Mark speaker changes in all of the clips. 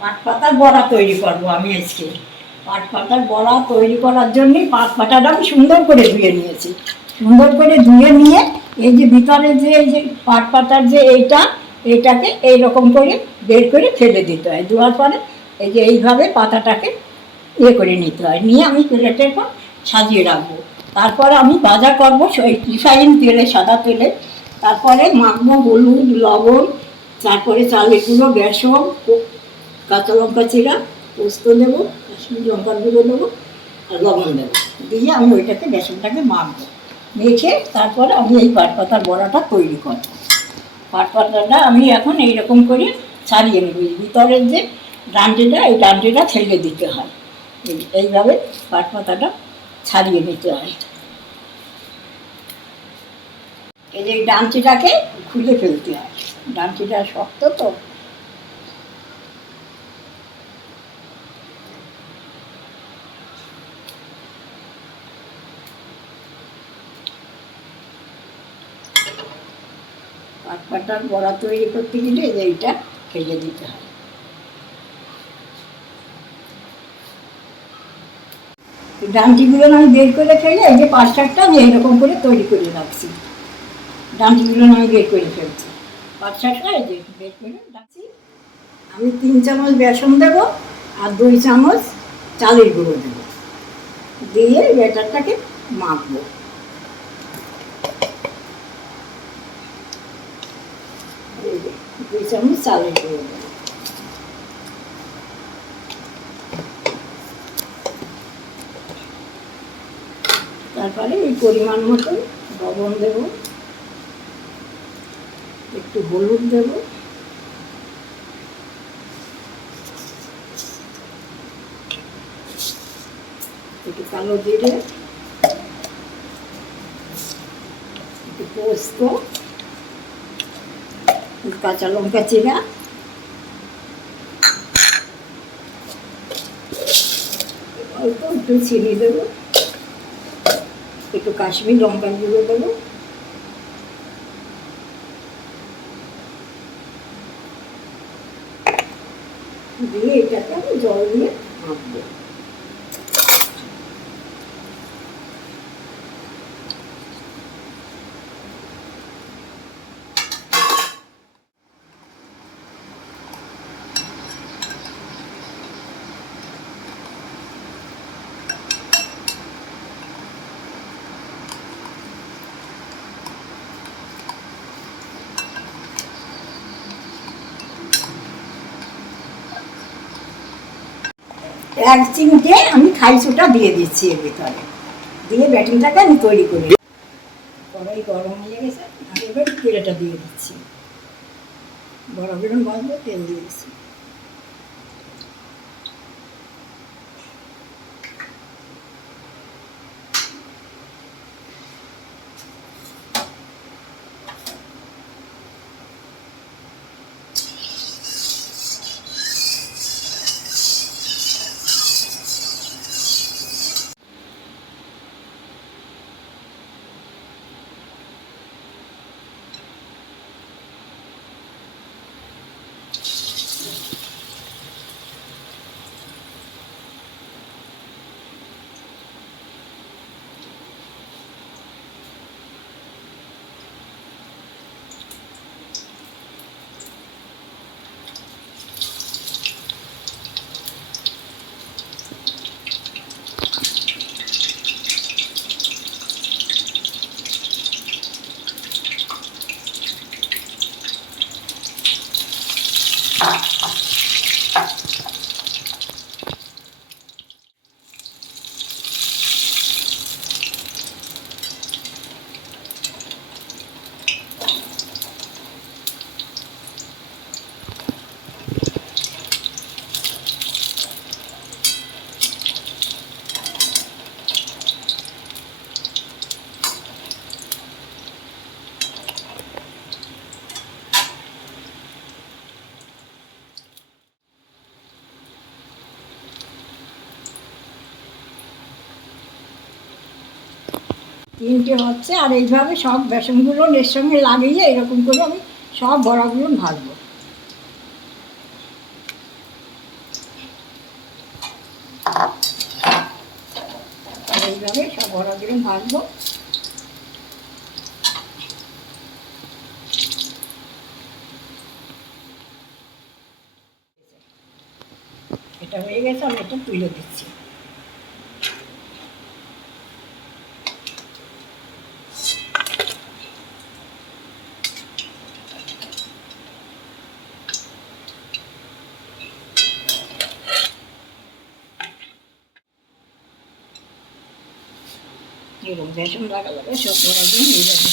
Speaker 1: পাট পাতার বড়া তৈরি করব আমি আজকে। পাট পাতার বড়া তৈরি করার জন্যই পাট পাতাটা আমি সুন্দর করে ধুয়ে নিয়েছি। সুন্দর করে ধুয়ে নিয়ে এই যে ভিতরে যে এই যে পাট পাতার যে এইটা, এইটাকে এইরকম করে বের করে ফেলে দিতে হয়। দেওয়ার পরে এই যে এইভাবে পাতাটাকে ইয়ে করে নিতে হয়। নিয়ে আমি প্লেটের পর সাজিয়ে রাখব। তারপরে আমি ভাজা করব রিফাইন তেলে, সাদা তেলে। তারপরে মাখবো হলুদ, লবণ, তারপরে চালের গুঁড়ো, বেসন কাঁচা লঙ্কা চিরা, পোস্ত দেবো কাশ্মীর লঙ্কার গুঁড়ো দেবো আর লবণ দেবো। দিয়ে আমি ওইটাকে বেসনটাকে মাখবো। মেখে তারপরে আমি এই পাট পাতার বড়াটা তৈরি করব। পাট পাতাটা আমি এখন এইরকম করে ছাড়িয়ে নেব। ভিতরের যে ডান্ডিটা, এই ডান্ডিটা ছেড়ে দিতে হয়। এই- এইভাবে পাট পাতাটা ছাড়িয়ে নিতে হয়। এই যে ডান্টিটাকে খুলে ফেলতে হয়। ডান্টিটা শক্ত তো। পাট বড়া তৈরি করতে গেলে এই এইটা ফেলে দিতে হয়। ডান্টিগুলো আমি বের করে ফেলে, এই যে চারটা আমি এইরকম করে তৈরি করে রাখছি। ডান্টিগুলো আমি বের করে ফেলছি। চারটা এই যে বের করে রাখছি। আমি তিন চামচ বেসন দেবো আর দুই চামচ চালের গুঁড়ো দেবো। দিয়ে ব্যাটারটাকে মাখবো এই যে, দুই চামচ তারপরে এই পরিমাণ মতো লবণ দেব। একটু হলুদ দেব। একটু কালো জিরে। একটু পোস্ত। কাঁচা লঙ্কা চিরা। অল্প একটু চিনি দেবো। একটু কাশ্মীর লঙ্কার গুঁড়ো দেবো। দিয়ে এটাকে আমি জল দিয়ে মাখবো এক চিমটে আমি খাইছোটা দিয়ে দিচ্ছি এর ভিতরে। দিয়ে ব্যাটিংটাকে আমি তৈরি করি। কড়াই গরম হয়ে গেছে আমি এবার তেলটা দিয়ে দিচ্ছি। বড় বেরোন বন্ধ তেল দিয়ে দিচ্ছি। তিনটে হচ্ছে, আর এইভাবে সব বেসনগুলো এর সঙ্গে লাগিয়ে এরকম করে আমি সব বড়াগুলো ভাজবো। এইভাবে সব বড়াগুলো ভাজবো। এটা হয়ে গেছে, আমি একটু তুলে দিচ্ছি। এরকম বেসন লাগা লাগে সব বড়া দিয়ে নিয়ে যাবে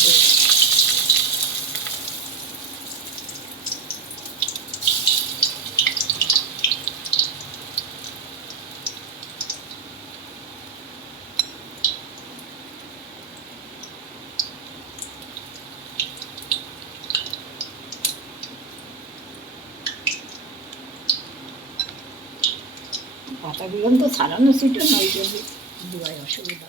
Speaker 1: পাতাগুলো তো ছাড়ানো ছিল না ওই জন্য দুয়ায় অসুবিধা